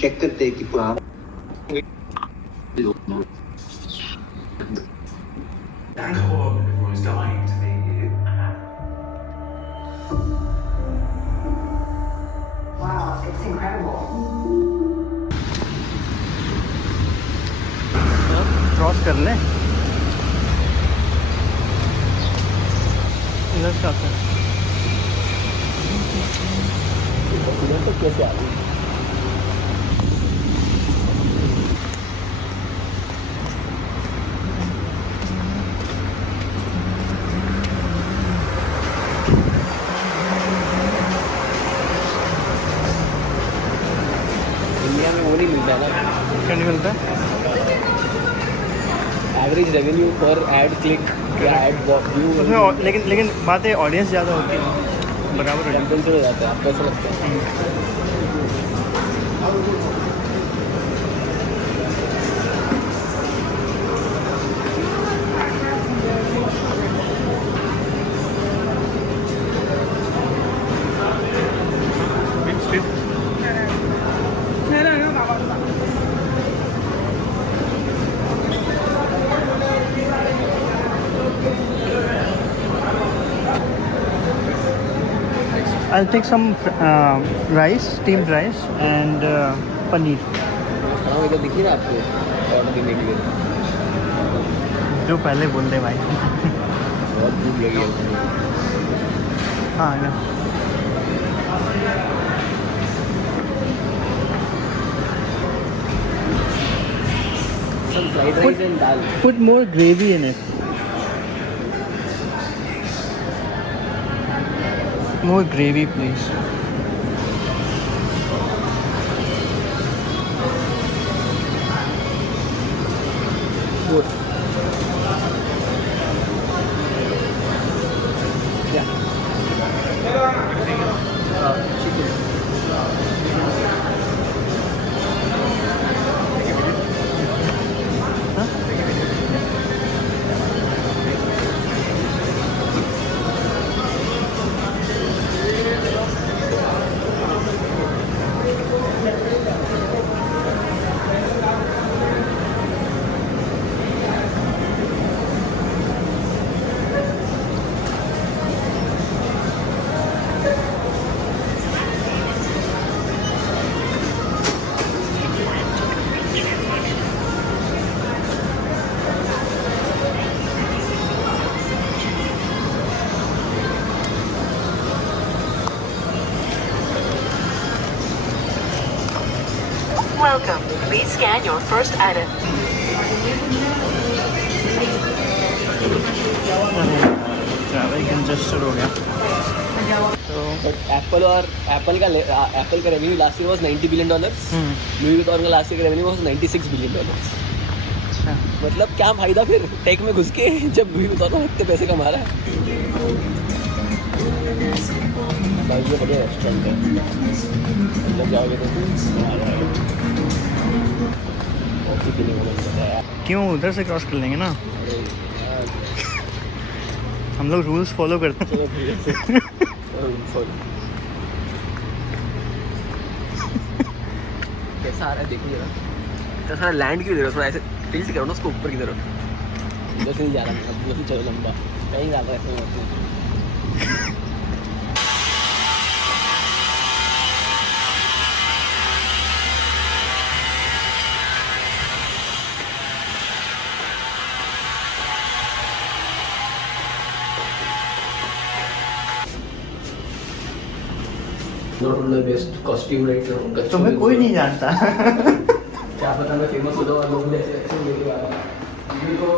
चेक करते हैं कि पुराना I hope everyone's dying to meet you. Wow, it's incredible. Cross कर लें इधर से आते हैं इधर तो कैसे आ गई इंडिया में वो नहीं मिलता ना क्या नहीं मिलता है एवरेज रेवेन्यू पर एड क्लिक या एड व्यू उसमें लेकिन बात है ऑडियंस ज़्यादा होती है बराबर हो जाता कंपेंसेट हो जाता है आपको ऐसा लगता है I'll take some rice, steamed rice and paneer. हाँ इधर दिखी ना आपको ऑर्डर देने के लिए जो पहले बोल दे भाई बहुत भूख लगी है उसमें हाँ ना some fried rice and dal Put more gravy in it. More gravy, please. good yeah chicken Welcome. Please scan your first item. Travel congested हो गया तो बट एप्पल का revenue last year was $90 billion Louis Vuitton का last year का revenue was $96 बिलियन अच्छा मतलब क्या फायदा फिर टेक में घुस के जब लुई विटॉन इतने पैसे कमा रहा है ये बढ़िया रेस्टोरेंट है अंदर जाओगे तो कॉफी पीने को मिल जाता है क्यों उधर से क्रॉस कर लेंगे ना हम लोग रूल्स फॉलो करते हैं चलो ठीक है कैसा आ रहा है देखिए ना इतना सारा लैंड की तरफ थोड़ा ऐसे टिल्ट करो ना उसको ऊपर की तरफ इधर से नहीं जा रहा मैं इधर से चलो लंबा कहीं जा रहा है ऐसे Not on the best costume right now. तुम्हें कोई नहीं जानता क्या पता मैं फेमस हो जाऊँ और लोग ऐसे ऐसे मेरे वाला को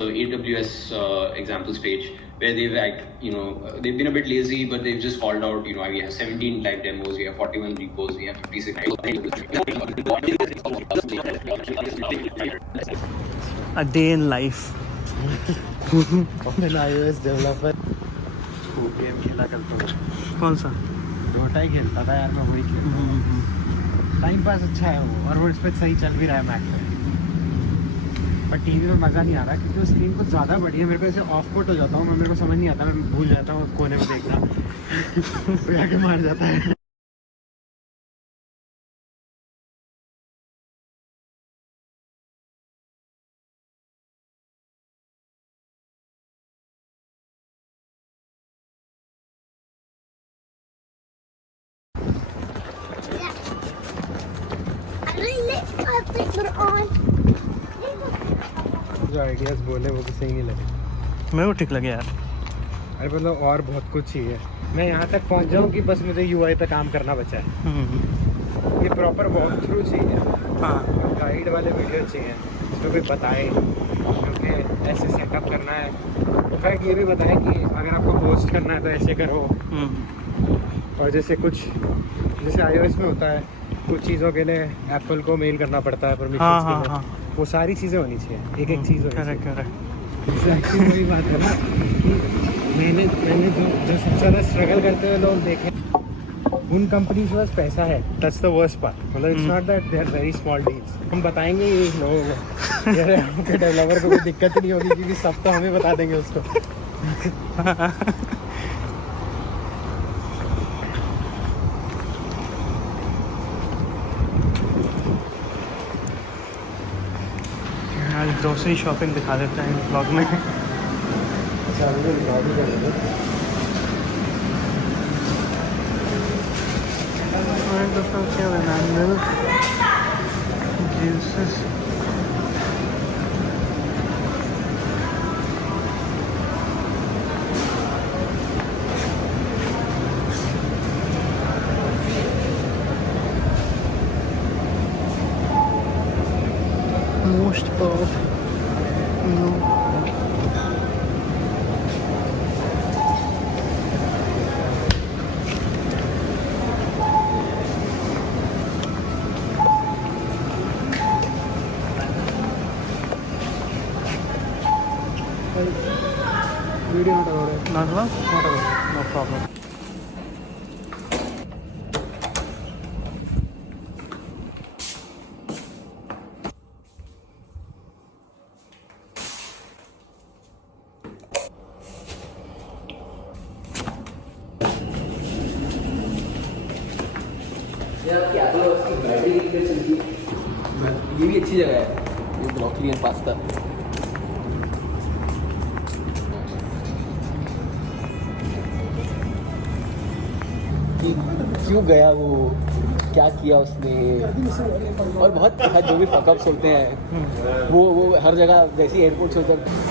the AWS examples page where they've they've been a bit lazy, but they've just called out, we have 17 live demos, we have 41 repos, we have 56. A day in life. मैं iOS डेवलपर गेम खेला करता हूँ। कौन सा? डोटा ही खेलता था यार मैं, वही खेलता हूँ। टाइम पास अच्छा है वो, और वो इस पर सही चल भी रहा है मैक पे। पर टीवी में मज़ा नहीं आ रहा क्योंकि वो स्क्रीन कुछ ज़्यादा बड़ी है। मेरे को ऐसे ऑफ कोट हो जाता हूँ मैं, मेरे को समझ नहीं आता, मैं भूल जाता हूँ कोने में देखना। तो आके मार जाता है। जो आइडियाज़ बोले वो भी सही नहीं लगे मेरे को ठीक लगे यार। अरे मतलब और बहुत कुछ चाहिए, मैं यहाँ तक पहुँच जाऊँ कि बस मुझे UI पे काम करना बचा है। ये प्रॉपर वॉक थ्रू चाहिए, हाँ गाइड वाले वीडियो चाहिए जिसमें कोई बताए क्योंकि ऐसे सेटअप करना है। इनफैक्ट ये भी बताए कि अगर आपको पोस्ट करना है तो ऐसे करो। और जैसे iOS में होता है कुछ चीज़ों के लिए एप्पल को मेल करना पड़ता है परमिशन के लिए, वो सारी चीज़ें होनी चाहिए, एक एक चीज़ होनी चाहिए। एग्जैक्टली वही बात है ना कि मैंने जो सबसे ज़्यादा स्ट्रगल करते हुए लोग देखे, उन कंपनीज के पास पैसा है। That's the worst part. मतलब it's not that they are very small deals. हम बताएंगे ये लोगों को, यार आपके डेवलपर को कोई दिक्कत ही नहीं होगी क्योंकि सब तो हमें बता देंगे उसको। ग्रोसरी शॉपिंग दिखा देते हैं ब्लॉग में। अच्छा अभी ब्लॉग ही करेंगे। Most of video not allowed. not allowed? Not allowed. No problem. ये भी अच्छी जगह है, ये ब्रोकली एंड पास्ता। क्यों गया वो, क्या किया उसने, और बहुत जो भी फकअप्स होते हैं वो हर जगह वैसी एयरपोर्ट्स होते हैं।